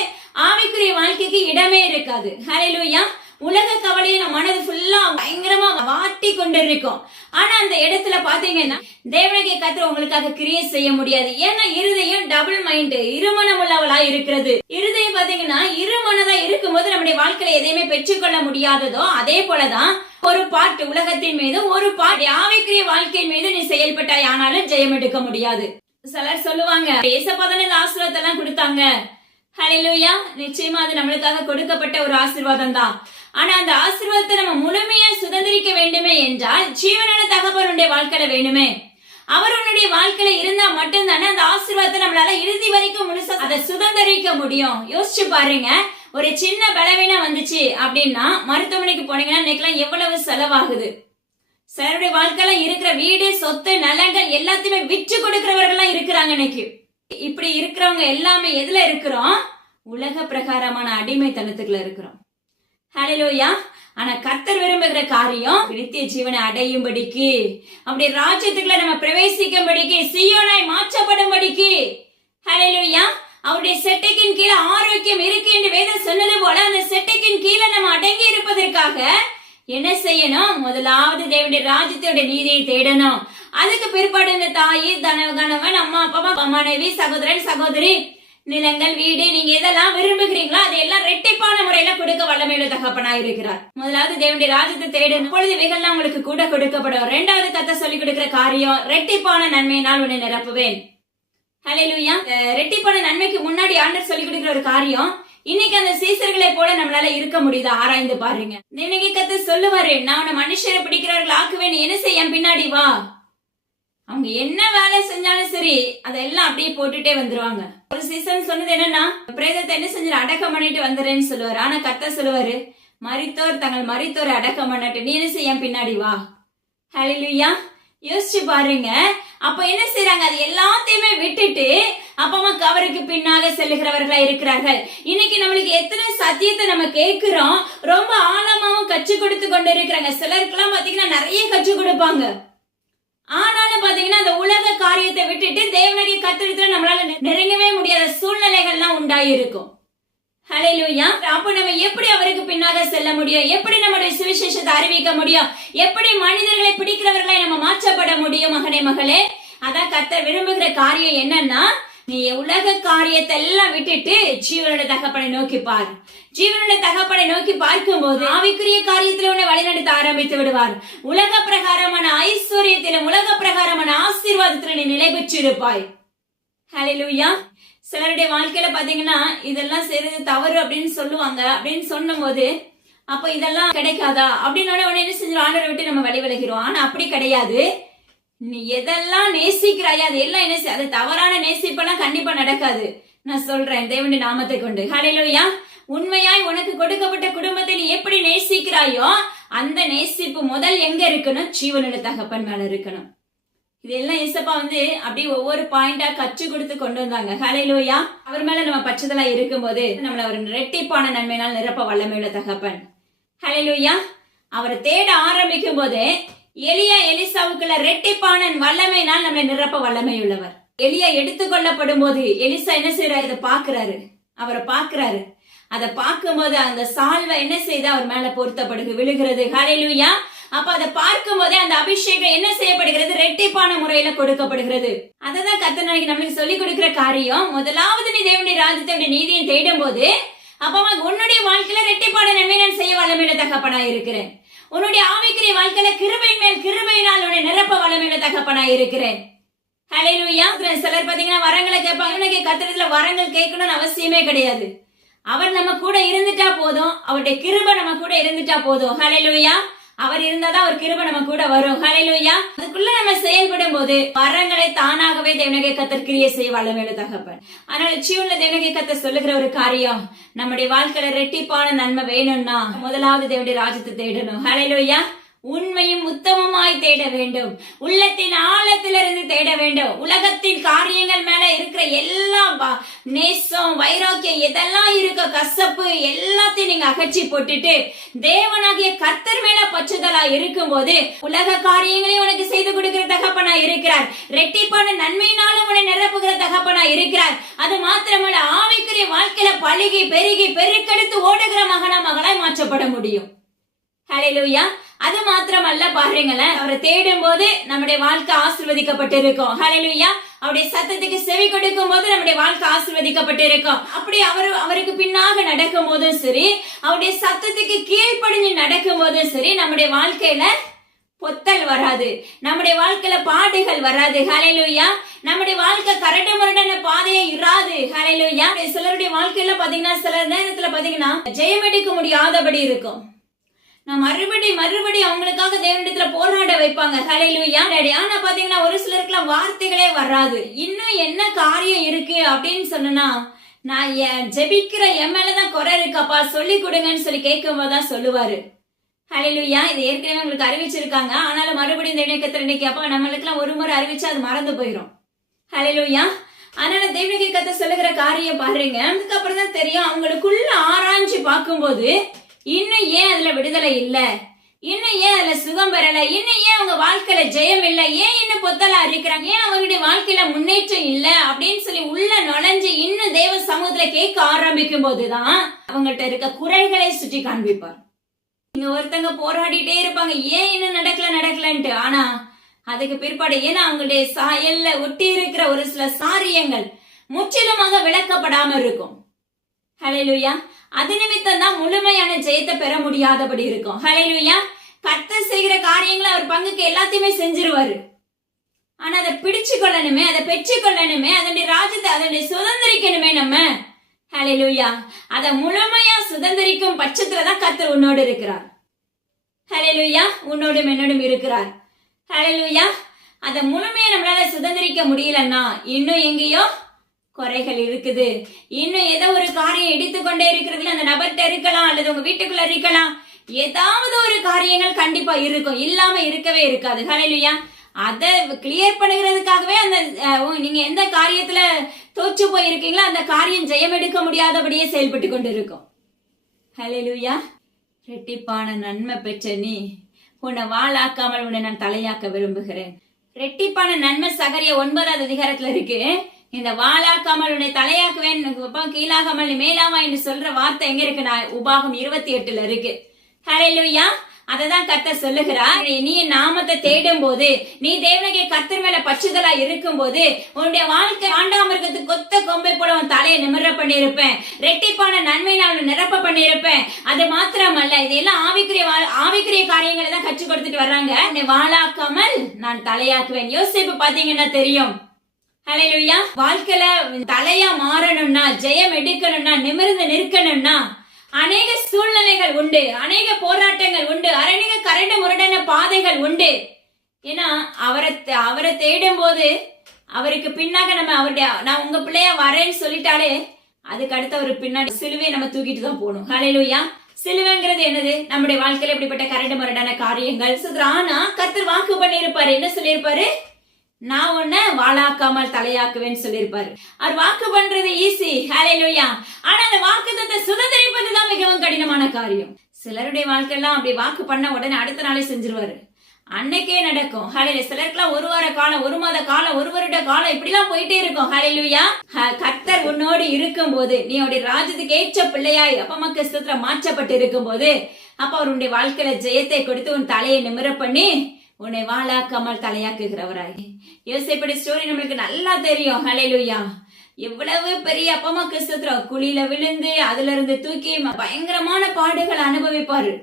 ஆவிக்குரிய வாழ்க்கைக்கு இடமே இருக்காது. ஹல்லேலூயா. உலக கவலையை நம்ம மனது ஃபுல்லா பயங்கரமா வாட்டி கொண்டு இருக்கும். ஆனா அந்த இடத்துல பாத்தீங்கன்னா தேவனுடைய கர்த்தர் உங்களுக்காக கிரியேட் செய்ய முடியாது. ஏன்னா இருதயம் டபுள் மைண்ட், இருமனம் உள்ளவளா இருக்கிறது. இருதயம் பாத்தீங்கன்னா இருமனதா இருக்கும்போது நம்முடைய வாழ்க்கையில எதையுமே பெற்றுக்கொள்ள முடியாததோ அதே போலதான் ஒரு பாட்டு உலகத்தின் மீது, ஒரு பாட்டு ஆவிக்குரிய வாழ்க்கையின் மீது நீ செயல்பட்டாய் ஆனாலும் ஜெயம் எடுக்க முடியாது. சிலர் சொல்லுவாங்க, ஏசப்பாதான இந்த ஆசீர்வாதத்தை எல்லாம் கொடுத்தாங்க. ஹல்லேலூயா. நிச்சயமா அது நம்மளுக்காக கொடுக்கப்பட்ட ஒரு ஆசீர்வாதம் தான். ஆனா அந்த ஆசீர்வாதத்தை நம்ம முழுமையா சுதந்திரிக்க வேண்டுமே என்றால் ஜீவனான தகப்பனுடைய வாழ்க்கையில வேணுமே. அவர் உன்னுடைய வாழ்க்கையில இருந்தா மட்டும்தானே அந்த ஆசீர்வாதத்தை நம்மளால இறுதி வரைக்கும் முழுசா அதை சுதந்திரிக்க முடியும். யோசிச்சு பாருங்க, ஒரு சின்ன பலவீனம் வந்துச்சு அப்படின்னா மருத்துவமனைக்கு போனீங்கன்னா இன்னைக்கெல்லாம் எவ்வளவு செலவாகுது. சிலருடைய வாழ்க்கையில இருக்கிற வீடு, சொத்து, நலங்கள் எல்லாத்தையுமே விற்று கொடுக்கிறவர்கள் இருக்கிறாங்க இன்னைக்கு. இப்படி இருக்கிறவங்க எல்லாமே எதுல இருக்கிறோம்? உலக பிரகாரமான அடிமைத்தனத்துக்குள்ள இருக்கிறோம். ஹல்லேலூயா. ஆனா கர்த்தர் விரும்புகிற காரியம் நித்திய ஜீவனை அடையும்படிக்கு, அப்படி ராஜ்யத்துக்குள்ள நம்ம பிரவேசிக்கும்படிக்கு, சீயோனாய் மாற்றப்படும்படிக்கு. ஹல்லேலூயா. அவருடைய செட்டைக்கின் கீழே ஆரோக்கியம் இருக்கு என்று வேதம் சொன்னது போல அந்த செட்டைக்கின் கீழே நம்ம அடங்கி இருப்பதற்காக என்ன செய்யணும்? முதலாவது தேவனுடைய ராஜ்யத்தோட நீதியை தேடணும். அதுக்கு பிற்பாடு இந்த தாய், கணவன், அம்மா, அப்பா, மனைவி, சகோதரன், சகோதரி, நிலங்கள், வீடு, நீங்க எதெல்லாம் விரும்புகிறீங்களோ அதையெல்லாம் ரெட்டிப்பான முறையில கொடுக்க வல்லமையுள்ள தகப்பனாய் இருக்கிறார். முதலாவது தேவனுடைய ராஜ்யத்தை தேடணும். பொழுது இவைகள்லாம் உங்களுக்கு கூட கொடுக்கப்படும். இரண்டாவது கர்த்தர் சொல்லி கொடுக்கிற காரியம், ரெட்டிப்பான நன்மையினால் உன்னை நிரப்புவேன். ஹல்லேலூயா. ரெட்டிப்பான நன்மைக்கு முன்னாடி ஆண்டவர் சொல்லி கொடுக்கிற ஒரு காரியம், இன்னைக்கு அந்த சீசர்களை போல நம்மளால இருக்க முடியுதா? ஆராய்ந்து பாருங்க. இன்னைக்கு கர்த்தர் சொல்லுவாரு, நான் உன்னை மனுஷரை பிடிக்கிறவர்கள் ஆக்குவேன், என்ன செய்ய பின்னாடி வா. அவங்க என்ன வேலை செஞ்சாலும் சரி அதெல்லாம் அப்படியே போட்டுட்டே வந்துருவாங்க. ஒரு சீசன் சொன்னது என்னன்னா, பிரேதத்தை என்ன செஞ்சு அடக்கம் பண்ணிட்டு வந்துறேன்னு சொல்லுவாரு. ஆனா கர்த்தர் சொல்லுவாரு, மரித்தோர் தங்கள் மரித்தோரை அடக்கம் பண்ணட்டு, நீ என்ன செய்ய பின்னாடி வா. ஹல்லேலூயா. யோசிச்சு பாருங்க. அப்ப என்ன செய்யறாங்க? அது எல்லாத்தையுமே விட்டுட்டு அப்பமா அவருக்கு பின்னாக செல்லுகிறவர்களா இருக்கிறார்கள். இன்னைக்கு நம்மளுக்கு எத்தனை சத்தியத்தை நம்ம கேட்கிறோம், ரொம்ப ஆழமாவும் கற்றுக் கொடுத்து கொண்டு இருக்கிறாங்க. சிலருக்கெல்லாம் பாத்தீங்கன்னா நிறைய கற்றுக் கொடுப்பாங்க. ஆனாலும் பாத்தீங்கன்னா அந்த உலக காரியத்தை விட்டுட்டு தேவனுடைய கர்த்தரிடத்துல நம்மளால நெருங்கவே முடியாத சூழ்நிலைகள்லாம் உண்டாயிருக்கும். ஹல்லேலூயா. அப்ப நம்ம எப்படி அவருக்கு பின்னாக செல்ல முடியும்? எப்படி நம்முடைய சுவிசேஷத்தை அறிவிக்க முடியும்? எப்படி மனிதர்களை பிடிக்கிறவர்களை நம்ம மாற்றப்பட முடியும்? மகனே, மகளே, அதான் கர்த்தர் விரும்புகிற காரியம் என்னன்னா, நீ உலக காரியத்தை எல்லாம் விட்டுட்டு ஜீவனுடைய தகப்பனை நோக்கி பார். ஜீவனுடைய தகப்பனை நோக்கி பார்க்கும் போது ஆவிக்குரிய காரியத்தில் உன்னை வழிநடத்த ஆரம்பித்து விடுவார். உலக பிரகாரமான ஐஸ்வர்யத்திலும் உலக பிரகாரமான ஆசீர்வாதத்தில் நீ நிலை பெற்று இருப்பாய். ஹல்லேலூயா. சிலருடைய வாழ்க்கையில பாத்தீங்கன்னா இதெல்லாம் செய்யறது தவறு அப்படின்னு சொல்லுவாங்க. அப்படின்னு சொன்னும் போது அப்ப இதெல்லாம் கிடைக்காதா அப்படின்னு உடனே என்ன செஞ்சிடும்? ஆண்டவரை விட்டு நம்ம வழி விலகிறோம். ஆனா அப்படி கிடையாது. நீ எதெல்லாம் நேசிக்கிறாயோ அது எல்லாம் என்ன செய்ய, அது தவறான நேசிப்பெல்லாம் கண்டிப்பா நடக்காது. நான் சொல்றேன் தேவனுடைய நாமத்தை கொண்டு. ஹல்லேலூயா. உண்மையாய் உனக்கு கொடுக்கப்பட்ட குடும்பத்தை நீ எப்படி நேசிக்கிறாயோ அந்த நேசிப்பு முதல் எங்க இருக்கணும்? ஜீவனுடைய தகப்பன் மேல இருக்கணும். இதெல்லாம் ஏசப்பா அப்படியே ஒவ்வொரு பாயிண்டா கற்றுக் கொடுத்து கொண்டு வந்தாங்க. ஹல்லேலூயா. அவர் மேல நம்ம பச்சதலா இருக்கும்போது நம்மள ஒரு ரெட்டிப்பான நன்மையினால் நிரப்ப வல்லமையுள்ள தகப்பன். ஹல்லேலூயா. அவரை தேட ஆரம்பிக்கும் போதே எலியா எலிசாவுக்குள்ள ரெட்டிப்பான வல்லமையினால் நம்மளை நிரப்ப வல்லமையுள்ளவர். எலியா எடுத்துக்கொள்ளப்படும் போது எலிசா என்ன செய்யறாரு? அதை பாக்குறாரு. அவரை பாக்குறாரு. அதை பார்க்கும் போது அந்த சால்வை என்ன செய்து அவர் மேல பொருத்தப்படுது, விழுகிறது. ஹல்லேலூயா. அப்ப அதை பார்க்கும் போதே அந்த அபிஷேகம் என்ன செய்யப்படுகிறது? ரெட்டிப்பான முறையில கொடுக்கப்படுகிறது. அததான் கர்த்தர் நம்மளுக்கு சொல்லி கொடுக்கிற காரியம். முதலாவது நீ தேவனுடைய ராஜ்யத்தை நீதியை தேடும் போது அப்ப உன்னுடைய வாழ்க்கையில ரெட்டிப்பான நன்மை நான் செய்ய வல்லமையுள்ள தகப்பனா இருக்கிறேன். உன்னுடைய ஆவிக்குரிய வாழ்க்கையில கிருபையின் மேல் கிருபையினால் உன்னை நிரப்ப வல்லமையுள்ள தகப்பனா இருக்கிறேன். ஹல்லேலூயா. சிலர் பாத்தீங்கன்னா வரங்களை கேட்பாங்க. கர்த்தரிடத்துல வரங்கள் கேட்கணும்னு அவசியமே கிடையாது. அவர் நம்ம கூட இருந்துட்டா போதும். அவருடைய கிருபை நம்ம கூட இருந்துட்டா போதும். ஹல்லேலூயா. அவர் இருந்தாதான் அவர் கிருபை நம்ம கூட வரும். ஹல்லேலூயா. அதுக்குள்ள நம்ம செயல்படும் போது வரங்களை தானாகவே தேவனுடைய கர்த்தர் கிரியை செய்ய வல்லமையுள்ள தகப்பன். அதனால ஜீவன்ல தேவனுடைய கர்த்தர் சொல்லுகிற ஒரு காரியம், நம்முடைய வாழ்க்கையில ரெட்டிப்பான நன்மை வேணும்னா முதலாவது தேவனுடைய ராஜ்யத்தை தேடணும். ஹல்லேலூயா. உண்மையும் உத்தமமாய் தேட வேண்டும். உள்ளத்தின் ஆழத்திலிருந்து தேட வேண்டும். உலகத்தின் காரியங்கள் மேல இருக்கிற எல்லாம் நேசம், வைராக்கியம், எதெல்லாம் இருக்க கசப்பு எல்லாத்தையும் நீங்க அகற்றி போட்டுட்டு தேவனாகிய கர்த்தர் மேல பற்றுதலா இருக்கும் போது உலக காரியங்களை உனக்கு செய்து கொடுக்கிற தகப்பனா இருக்கிறார். ரெட்டிப்பான நன்மையினாலும் உன்னை நிரப்புகிற தகப்பனா இருக்கிறார். அது மாத்திரமல்ல, ஆவிக்குரிய வாழ்க்கையில பழுகி பெருகி பெருக்கெடுத்து ஓடுகிற மகளாய் மாற்றப்பட முடியும். ஹல்லேலூயா. அது மாத்திரமல்ல, பாருங்களேன், அவரை தேடும் போது நம்முடைய வாழ்க்கை ஆசீர்வதிக்கப்பட்டு இருக்கும். ஹல்லேலூயா. அவருடைய சத்தத்துக்கு செவி கொடுக்கும் போது நம்முடைய வாழ்க்கை ஆசீர்வதிக்கப்பட்டு இருக்கும். அப்படி அவருக்கு பின்னாக நடக்கும் போதும் சரி, அவருடைய சத்தத்துக்கு கீழ்ப்படிஞ்சு நடக்கும் போதும் சரி, நம்முடைய வாழ்க்கையில பொத்தல் வராது. நம்முடைய வாழ்க்கையில பாடுகள் வராது. ஹல்லேலூயா. நம்முடைய வாழ்க்கை கரடு முரடான பாதையே இராது. ஹல்லேலூயா. சிலருடைய வாழ்க்கையில பாத்தீங்கன்னா சில நேரத்துல பாத்தீங்கன்னா ஜெயம் எடுக்க முடியாதபடி இருக்கும். நான் மறுபடி அவங்களுக்காக தேவனிடத்துல போராட வைப்பாங்க. ஹல்லேலூயா. ஆனா பாத்தீங்கன்னா ஒரு சிலருக்குலாம் வார்த்தைகளே வராது. இன்னும் என்ன காரியம் இருக்கு அப்படின்னு சொன்னா, நான் ஜெபிக்கிற என் மேலதான் குறை இருக்கப்பா, சொல்லி கொடுங்கன்னு சொல்லி கேட்கும் போதுதான் சொல்லுவாரு. ஹல்லேலூயா. இது ஏற்கனவே உங்களுக்கு அறிவிச்சிருக்காங்க. ஆனாலும் மறுபடியும் இந்த இணைக்கத்துல இன்னைக்கு அப்ப நம்மளுக்கு எல்லாம் ஒரு முறை அறிவிச்சா அது மறந்து போயிடும். ஹல்லேலூயா. அதனால தேவனுடைய கர்த்தர் சொல்லுகிற காரியம் பாருங்க. அதுக்கப்புறம் தான் தெரியும். அவங்களுக்குள்ள ஆராய்ச்சி பார்க்கும்போது இன்னும் ஏன் அதுல விடுதலை இல்ல, இன்னும் ஏன் அதுல சுகம் பெறல, இன்னும் ஏன் அவங்க வாழ்க்கையில ஜெயம் இல்ல, ஏன் இன்னும் பொத்தலா இருக்கிறாங்க, ஏன் அவருடைய வாழ்க்கையில முன்னேற்றம் இல்ல அப்படின்னு சொல்லி உள்ள நுழைஞ்சு இன்னும் தேவ சமூகத்துல கேட்க ஆரம்பிக்கும் போதுதான் அவங்கள்ட்ட இருக்க குறைகளை சுற்றி காண்பிப்பார். இங்க ஒருத்தங்க போராடிட்டே இருப்பாங்க, ஏன் இன்னும் நடக்கலன்ட்டு. ஆனா அதுக்கு பிற்பாடு ஏன்னா அவங்களுடைய சாயல்ல ஒட்டி இருக்கிற ஒரு சில சாரியங்கள் முற்றிலுமாக விளக்கப்படாம இருக்கும். ஹல்லேலூயா. அது நிமித்தம் தான் முழுமையான ஜெயத்தை பெற முடியாதபடி இருக்கும். ஹல்லேலூயா. கர்த்தர் செய்கிற காரியங்களை அவர் பங்குக்கு எல்லாத்தையுமே செஞ்சிருவாரு. ஆனா அதை பிடிச்சு கொள்ளணுமே, அதை பெற்று கொள்ளணுமே, அதனுடைய ராஜ்யத்தை அதனுடைய சுதந்திரிக்கணுமே நம்ம. ஹல்லேலூயா. அதை முழுமையா சுதந்திரிக்கும் பட்சத்துலதான் கர்த்தர் உன்னோடு இருக்கிறார். ஹல்லேலூயா. உன்னோடும் என்னோடும் இருக்கிறார். ஹல்லேலூயா. அதை முழுமையா நம்மளால சுதந்திரிக்க முடியலன்னா இன்னும் எங்கேயோ குறைகள் இருக்குது. இன்னும் ஏதோ ஒரு காரியம் இடித்துக்கொண்டே இருக்கிறது. அந்த நபர்கிட்ட இருக்கலாம், அல்லது உங்க வீட்டுக்குள்ள இருக்கலாம். ஏதாவது ஒரு காரியங்கள் கண்டிப்பா இருக்கும், இல்லாம இருக்கவே இருக்காது. ஹல்லேலூயா. அதை கிளியர் பண்ணுகிறதுக்காகவே அந்த நீங்க எந்த காரியத்துல தோற்று போயிருக்கீங்களோ அந்த காரியம் ஜெயம் எடுக்க முடியாதபடியே செயல்பட்டு கொண்டு இருக்கும். ஹல்லேலூயா. ரெட்டிப்பான நன்மை பெற்ற நீ உன்னை வாளாக்காமல் உன்னை நான் தலையாக்க விரும்புகிறேன். ரெட்டிப்பான நன்மை சகரிய 9வது அதிகாரத்துல இருக்கு. இந்த வாளாக்காமல் உன்னை தலையாக்குவேன், கீழாகாமல் மேலாமா என்று சொல்ற வார்த்தை எங்க இருக்கு? உபாகம் 28ல இருக்கு. ஹல்லேலூயா. அததான் கர்த்தர் சொல்லுகிறார். நீ நாமத்தை தேடும் போது, நீ தேவனுடைய கர்த்தர் மேல பற்றுதலா இருக்கும் போது, உன்னுடைய வாழ்க்கை ஆண்டாமிருகத்துக்கு கொத்த கொம்பை போல உன் தலையை நிமிர பண்ணியிருப்பேன். ரெட்டிப்பான நன்மை நான் நிரப்ப பண்ணியிருப்பேன். அது மாத்திரமல்ல, இதெல்லாம் ஆவிக்குரிய காரியங்களை தான் கற்றுக் கொடுத்துட்டு வர்றாங்க. வாளாக்காமல் நான் தலையாக்குவேன். யோசிப்பு பாத்தீங்கன்னா தெரியும். ஹல்லேலூயா. வாழ்க்கையில தலையா மாறணும்னா, ஜெயம் எடுக்கணும்னா, நிமிர்ந்து நிற்கணும்னா அநேக சூழ்நிலைகள் உண்டு, அநேக போராட்டங்கள் உண்டு, அநேக கரண்டு முரடான பாதைகள் உண்டு. ஏன்னா அவரை தேடும் போது அவருக்கு பின்னாக நான் உங்க பிள்ளையா வரேன்னு சொல்லிட்டாலே அதுக்கு அடுத்த ஒரு பின்னாடி சிலுவையை நம்ம தூக்கிட்டு தான் போகணும். ஹல்லேலூயா. சிலுவைங்கிறது என்னது? நம்முடைய வாழ்க்கையில இப்படிப்பட்ட கரண்டு முரடான காரியங்கள். ஆனா கர்த்தர் வாக்கு பண்ணி இருப்பாரு. என்ன சொல்லியிருப்பாரு? நான் உன்னை வாளாக்காமல் தலையாக்குவேன்னு சொல்லியிருப்பாரு. அவர் வாக்கு பண்றது ஈஸி. ஹல்லேலூயா. ஆனா அந்த வாக்குத்தத்தை சுதந்திரிப்பதுதான் மிகவும் கடினமான காரியம். சிலருடைய வாழ்க்கையெல்லாம் அப்படி வாக்கு பண்ண உடனே அடுத்த நாளே செஞ்சிருவாரு, அன்னைக்கே நடக்கும். ஹல்லேலூயா. சிலருக்குலாம் 1 வார காலம், 1 மாத காலம், 1 வருட காலம் இப்படிலாம் போயிட்டே இருக்கும். ஹல்லேலூயா. கர்த்தர் உன்னோடு இருக்கும் போது, நீ அவருடைய ராஜ்யத்துக்கு ஏற்ற பிள்ளையாய் அப்பமக்க ஸ்தோத்திரம் மாற்றப்பட்டு இருக்கும் போது, அப்ப அவருடைய வாழ்க்கையில ஜெயத்தை கொடுத்து உன் தலையை நிமிர பண்ணி உன்னை வாளாக்காமல் தலையாக்குகிறவராய். யோசேப்புடைய ஸ்டோரி நம்மளுக்கு நல்லா தெரியும். ஹல்லேலூயா. எவ்வளவு பெரிய அப்பமா கிறிஸ்துவ குழியில விழுந்து அதுல இருந்து தூக்கி பயங்கரமான பாடுகளை அனுபவிப்பாரு,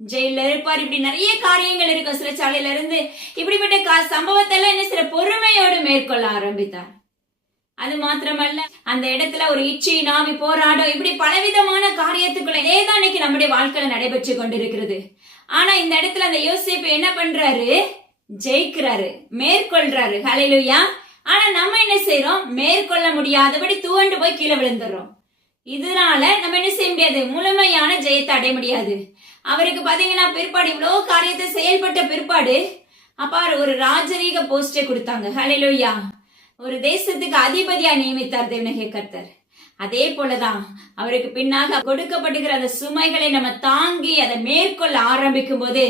ஜெயில இருப்பார். இப்படி நிறைய காரியங்கள் இருக்கும். சிறைச்சாலையில இருந்து இப்படிப்பட்ட சம்பவத்தை எல்லாம் என்ன சில பொறுமையோடு மேற்கொள்ள ஆரம்பித்தார். அது மாத்திரமல்ல, அந்த இடத்துல ஒரு இச்சை நாவி போராடும், இப்படி பலவிதமான காரியத்துக்குள்ள இதேதான் இன்னைக்கு நம்முடைய வாழ்க்கையில நடைபெற்று கொண்டிருக்கிறது. ஆனா இந்த இடத்துல அந்த யோசேப்பு என்ன பண்றாரு? ஜெயிக்கிறாரு, மேற்கொள்றாரு. ஹல்லேலூயா. ஆனா நம்ம என்ன செய்யறோம்? மேற்கொள்ள முடியாதபடி துவண்டு போய் கீழே விழுந்துடுறோம். இதனால நம்ம என்ன செய்ய முடியாது? முழுமையான ஜெயத்தை அடைய முடியாது. அவருக்கு பாத்தீங்கன்னா பிற்பாடு இவ்வளவு காரியத்தை செயல்பட்ட பிற்பாடு அப்ப ஒரு ராஜரீக போஸ்டே கொடுத்தாங்க. ஹல்லேலூயா. ஒரு தேசத்துக்கு அதிபதியா நியமித்தார் தேவனாகிய கர்த்தர். அதே போலதான் அவருக்கு பின்னாக கொடுக்கப்படுகிற அந்த சுமைகளை நம்ம தாங்கி அதை மேற்கொள்ள ஆரம்பிக்கும் போது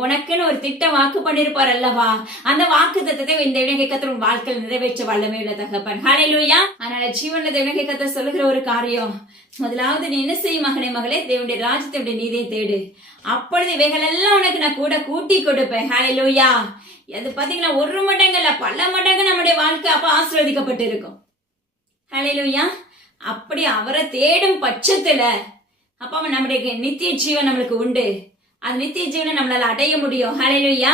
உனக்குன்னு ஒரு திட்டம் வாக்கு பண்ணிருப்பார் அல்லவா? அந்த வாக்கு தத்தத்தை இந்த தேவனாகிய கர்த்தர் உன் வாழ்க்கையில் நிறைவேற்ற வல்லமை உள்ள தகப்பன். ஹல்லேலூயா. அதனால ஜீவன்ல தேவனாகிய கர்த்தர் சொல்லுகிற ஒரு காரியம், முதலாவது நீ என்ன செய்யும் மகனே மகளே? தேவனுடைய ராஜ்யத்தை நீதியை தேடு, அப்பொழுது இவைகள் எல்லாம் உனக்கு நான் கூட கூட்டி கொடுப்பேன். ஹல்லேலூயா. அது பாத்தீங்கன்னா 1 மடங்குல பல மடங்கு நம்முடைய வாழ்க்கை அப்ப ஆசீர்வதிக்கப்பட்டு இருக்கும். ஹல்லேலூயா. அப்படி அவரை தேடும் பட்சத்துல அப்ப நம்முடைய நித்திய ஜீவன் நம்மளுக்கு உண்டு. அது நித்திய ஜீவனை நம்மளால அடைய முடியும். ஹல்லேலூயா.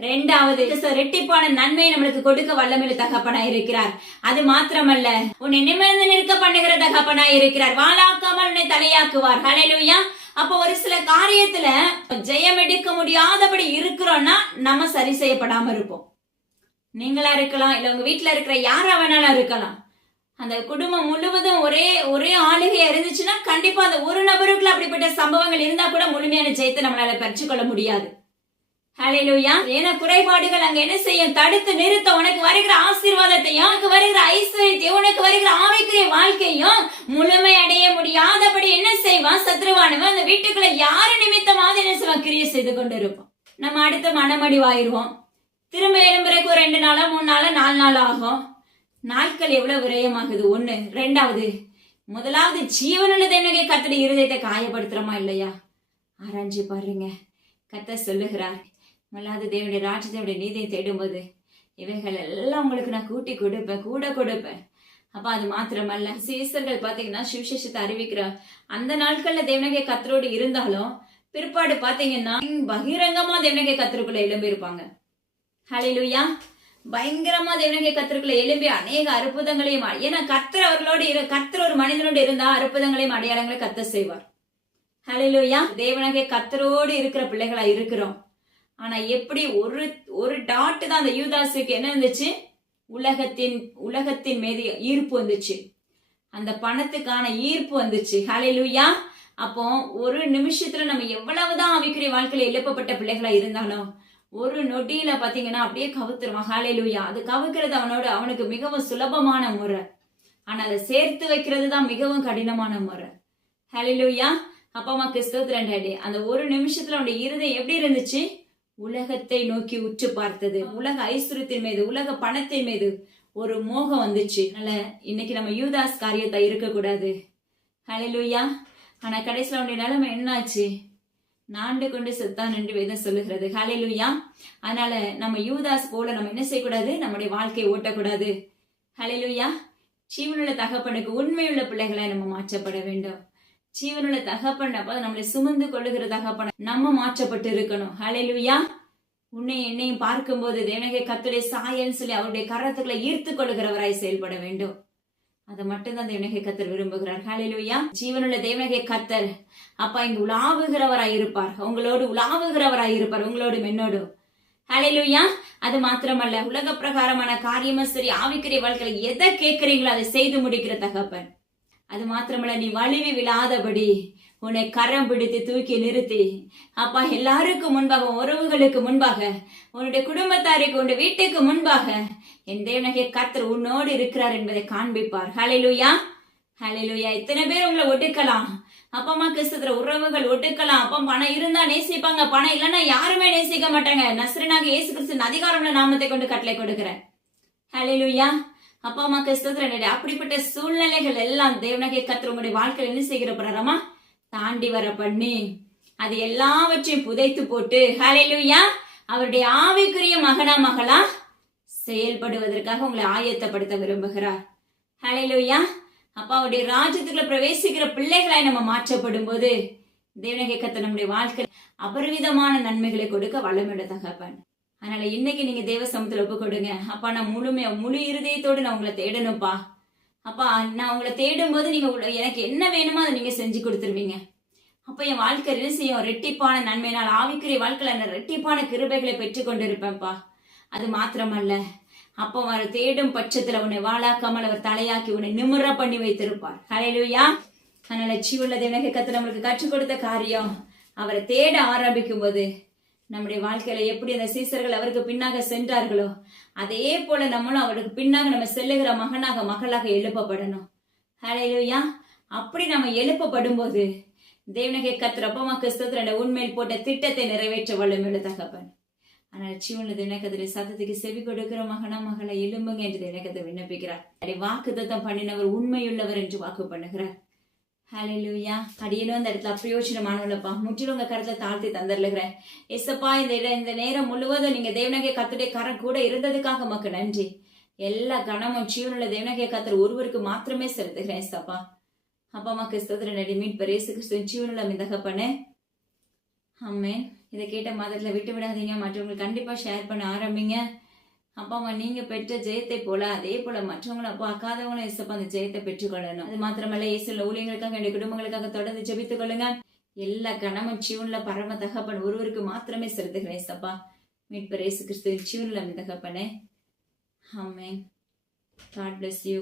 2வது, ரெட்டிப்பான நன்மை நம்மளுக்கு கொடுக்க வல்லமையுள்ள தகப்பனாய் இருக்கிறார். அது மாத்திரமல்ல, உன்னை நிமிர்ந்து நிற்க பண்ணுகிற தகப்பனாய் இருக்கிறார். வாளாக்காமல் உன்னை தலையாக்குவார். ஹல்லேலூயா. அப்ப ஒரு சில காரியத்துல ஜெயம் எடுக்க முடியாதபடி இருக்கிறோம்னா நம்ம சரி செய்யப்படாம இருப்போம். நீங்களா இருக்கலாம், இல்ல உங்க வீட்டுல இருக்கிற யாரா வேணாலும் இருக்கலாம். அந்த குடும்பம் முழுவதும் ஒரே ஆளுகையா இருந்துச்சுன்னா கண்டிப்பா அந்த ஒரு நபருக்குள்ள அப்படிப்பட்ட சம்பவங்கள் இருந்தா கூட முழுமையான ஜெயத்தை நம்மளால பெற்றுக்கொள்ள முடியாது. ஹல்லேலூயா. ஏன்னா குறைபாடுகள் அங்க என்ன செய்யும்? தடுத்து நிறுத்த உனக்கு வருகிற ஆசீர்வாதத்தையும் உனக்கு வருகிற ஐஸ்வர்யத்தையும் உனக்கு வருகிற ஆவிக்குரிய வாழ்க்கையும் முழுமை அடைய முடியாதபடி என்ன செய்வான்? சத்ருவானவன் அந்த வீட்டுக்குள்ள யாரு நிமித்தமாவது என்ன செய்வான்? கிரியை செய்து கொண்டு இருப்பான். நம்ம அடுத்து மனமடிவாயிருவோம். திரும்ப எழும்புறதுக்கு ஒரு 2 நாளா 3 நாளா 4 நாள் ஆகும். நாட்கள் எவ்வளவு விரயமாகுது? 1. 2வது, முதலாவது ஜீவனுள்ள தேவனுடைய கர்த்தருடைய இருதயத்தை காயப்படுத்துறோமா இல்லையா? ஆராய்ஞ்சு பாருங்க. கர்த்தர் சொல்லுகிறார், முதலாவது தேவனுடைய ராஜ்யத்தை நீதியை தேடும்போது இவைகள் எல்லாம் உங்களுக்கு நான் கூட்டி கொடுப்பேன், கூட கொடுப்பேன். அப்ப அது மாத்திரமல்ல, சீசர்கள் பாத்தீங்கன்னா சுவிசேஷத்தை அறிவிக்கிற அந்த நாட்கள்ல தேவனுடைய கர்த்தரோடு இருந்தாலும் பிற்பாடு பாத்தீங்கன்னா பகிரங்கமா தேவனுடைய கர்த்தருக்குள்ள எழும்பி இருப்பாங்க. ஹல்லேலூயா. பயங்கரமா தேவனுடைய கர்த்தருக்குள்ள எழும்பி அநேக அற்புதங்களையும், ஏன்னா கர்த்தர் அவர்களோடு கர்த்தர் ஒரு மனிதனோடு இருந்தா அற்புதங்களையும் அடையாளங்களை கர்த்தர் செய்வார். ஹல்லேலூயா. தேவனுடைய கர்த்தரோடு இருக்கிற பிள்ளைகளா இருக்கிறோம். ஆனா எப்படி ஒரு டாட் தான் அந்த யூதாசுக்கு என்ன இருந்துச்சு? உலகத்தின் மீது ஈர்ப்பு வந்துச்சு, அந்த பணத்துக்கான ஈர்ப்பு வந்துச்சு. ஹல்லேலூயா. அப்போ ஒரு நிமிஷத்துல நம்ம எவ்வளவுதான் ஆவிக்குரிய வாழ்க்கையில எழுப்பப்பட்ட பிள்ளைகளா இருந்தாலும் ஒரு நொடியில பாத்தீங்கன்னா அப்படியே கவுத்துருவான். ஹல்லேலூயா. அது கவுக்கிறது அவனுக்கு மிகவும் சுலபமான முறை, ஆனா அதை சேர்த்து வைக்கிறது தான் மிகவும் கடினமான முறை. ஹல்லேலூயா. அப்பா அம்மாக்கு ஸ்தோத்திரம் டாடி. அந்த ஒரு நிமிஷத்துல அவனுடைய இருதயம் எப்படி இருந்துச்சு? உலகத்தை நோக்கி உற்று பார்த்தது. உலக ஐஸ்வர்யத்தின் மீது, உலக பணத்தின் மீது ஒரு மோகம் வந்துச்சு. அதனால இன்னைக்கு நம்ம யூதாஸ் காரியத்தை இருக்கக்கூடாது. ஹல்லேலூயா. ஆனா கடைசியில அவனுடைய நிலைமை என்னாச்சு? நாண்டு கொண்டு செத்தான் என்று வேதம் சொல்லுகிறது. ஹல்லேலூயா. அதனால நம்ம யூதாஸ் போல நம்ம என்ன செய்யக்கூடாது? நம்முடைய வாழ்க்கையை ஓட்டக்கூடாது. ஹல்லேலூயா. ஜீவனுள்ள தகப்பனுக்கு உண்மையுள்ள பிள்ளைகளை நம்ம மாற்றப்பட வேண்டும். ஜீவனுள்ள தகப்பன் அப்ப நம்மளை சுமந்து கொள்ளுகிற தகப்பன் நம்ம மாற்றப்பட்டு இருக்கணும். ஹல்லேலூயா. உன்னை என்னையும் பார்க்கும்போது தேவனுடைய கர்த்தருடைய சாயல்னு சொல்லி அவருடைய கரத்துக்களை ஈர்த்து கொள்ளுகிறவராய் செயல்பட வேண்டும். அதை மட்டும்தான் தேவனுடைய கர்த்தர் விரும்புகிறார். ஹல்லேலூயா. ஜீவனுள்ள தேவனுடைய கர்த்தர் அப்பா இங்கு உலாவுகிறவராய் இருப்பார், உங்களோடு உலாவுகிறவராய் இருப்பார், உங்களோடு என்னோடு. ஹல்லேலூயா. அது மாத்திரமல்ல, உலக பிரகாரமான காரியமும் சரி ஆவிக்குரிய வாழ்க்கையில எதை கேட்கிறீங்களோ அதை செய்து முடிக்கிற தகப்பன். அது மாத்திரமல்ல, நீ வலிவி விழாதபடி உன்னை கரம் பிடித்து தூக்கி நிறுத்தி அப்பா எல்லாருக்கும் முன்பாக, உறவுகளுக்கு முன்பாக, உன்னுடைய குடும்பத்தாருக்கு, உன்னுடைய வீட்டுக்கு முன்பாக என் தேவனுடைய கர்த்தர் உன்னோடு இருக்கிறார் என்பதை காண்பிப்பார். ஹல்லேலூயா. ஹல்லேலூயா. இத்தனை பேர் உங்களை ஒடுக்கலாம், அப்பா அம்மா கிறிஸ்துவ உறவுகள் ஒடுக்கலாம். அப்பா பணம் இருந்தா நேசிப்பாங்க, பணம் இல்லைன்னா யாருமே நேசிக்க மாட்டாங்க. நஸ்ரனாக இயேசு கிறிஸ்துவின் அதிகாரமுள்ள நாமத்தை கொண்டு கட்டளை கொடுக்கிறேன். ஹல்லேலூயா. அப்பா அம்மாக்கு ஸ்தோத்திரம். அப்படிப்பட்ட சூழ்நிலைகள் எல்லாம் தேவனுடைய கர்த்தர் உங்களுடைய வாழ்க்கையில் என்ன செய்கிற பிரகாரமா தாண்டி வர பண்ணி அது எல்லாவற்றையும் புதைத்து போட்டு ஹல்லேலூயா அவருடைய ஆவிக்குரிய மகனா மகளா செயல்படுவதற்காக உங்களை ஆயத்தப்படுத்த விரும்புகிறார். ஹல்லேலூயா. அப்பா அவருடைய ராஜ்யத்துக்குள்ள பிரவேசிக்கிற பிள்ளைகளாய் நம்ம மாற்றப்படும் போது தேவனுடைய கர்த்தர் நம்முடைய வாழ்க்கையில் அபரிவிதமான நன்மைகளை கொடுக்க வல்லமையுள்ள தகப்பன். அதனால இன்னைக்கு நீங்க தேவ சமூகத்துல ஒப்பு கொடுங்க. அப்பா நான் முழு இருதயத்தோடு நான் உங்களை தேடணும்ப்பா. அப்பா நான் உங்களை தேடும் போது நீங்க எனக்கு என்ன வேணுமோ அதை நீங்க செஞ்சு கொடுத்துருவீங்க. அப்ப என் வாழ்க்கை என்ன செய்யும்? ரெட்டிப்பான நன்மையினால் ஆவிக்குரிய வாழ்க்கையில ரெட்டிப்பான கிருபைகளை பெற்றுக் கொண்டு இருப்பேன்ப்பா. அது மாத்திரமல்ல, அப்போ அவர் தேடும் பட்சத்துல உன்னை வாழாக்காமல் அவர் தலையாக்கி உன்னை நிமிர பண்ணி வைத்திருப்பார். ஹல்லேலூயா. அதனால ஜீவனுள்ள தேவனுடைய கர்த்தர் நம்மளுக்கு கற்றுக் கொடுத்த காரியம், அவரை தேட ஆரம்பிக்கும் போது நம்முடைய வாழ்க்கையில எப்படி அந்த சீசர்கள் அவருக்கு பின்னாக சென்றார்களோ அதே போல நம்மளும் அவருக்கு பின்னாக நம்ம செல்லுகிற மகனாக மகளாக எழுப்பப்படணும். ஹல்லேலூயா. அப்படி நம்ம எழுப்பப்படும் போது தேவனுடைய கர்த்தர் அப்பா அம்மா கிறிஸ்துவ உண்மையில் போட்ட திட்டத்தை நிறைவேற்ற வல்லமையுள்ள தகப்பன். ஆனால் ஜீவனுள்ள தேவனுடைய கர்த்தருடைய சத்தத்துக்கு செவி கொடுக்கிற மகனா மகளை எழும்புங்க என்று தேவனுடைய கர்த்தர் விண்ணப்பிக்கிறார். வாக்குத்தத்தம் பண்ணினவர் உண்மையுள்ளவர் என்று வாக்கு பண்ணுகிறார். ஹல்லேலூயா. அடியேனும் அந்த இடத்துல அப்பிரயோஜனமானவளப்பா, முற்றிலும் உங்க கருத்தை தாழ்த்தி தந்துருகிறேன். எசப்பா இந்த நேரம் முழுவதும் நீங்க தேவனுடைய கர்த்தருடைய கரம் கூட இருந்ததுக்காக உமக்கு நன்றி. எல்லா கணமும் ஜீவனுள்ள தேவனுடைய கர்த்தர் ஒருவருக்கு மாத்திரமே செலுத்துகிறேன். எசப்பா அப்பா அம்மாக்கு ஸ்தோத்திரம் நடி மீட்பர் இயேசு கிறிஸ்துவின் ஜீவனுள்ள மிதகப்பனே. ஆமென். இதை கேட்ட மாதத்துல விட்டு விடாதீங்க, மற்றவங்களுக்கு கண்டிப்பா ஷேர் பண்ண ஆரம்பிங்க. அப்பா அம்மா நீங்க பெற்ற ஜெயத்தை போல அதே போல மற்றவங்களை பார்க்காதவங்களும் இயேசப்பா அந்த ஜெயத்தை பெற்றுக்கொள்ளணும். அது மாத்திரமல்ல, இயேசுல ஊழியர்களுக்காக என்னுடைய குடும்பங்களுக்காக தொடர்ந்து ஜெபித்துக் கொள்ளுங்க. எல்லா கணமும் ஜீவனுள்ள பரம தகப்பன் ஒருவருக்கு மாத்திரமே செலுத்துகிறேன். இயேசப்பா மீட்பர் இயேசு கிறிஸ்துவின் ஜீவனுள்ள தகப்பனே. ஆமென். God bless you.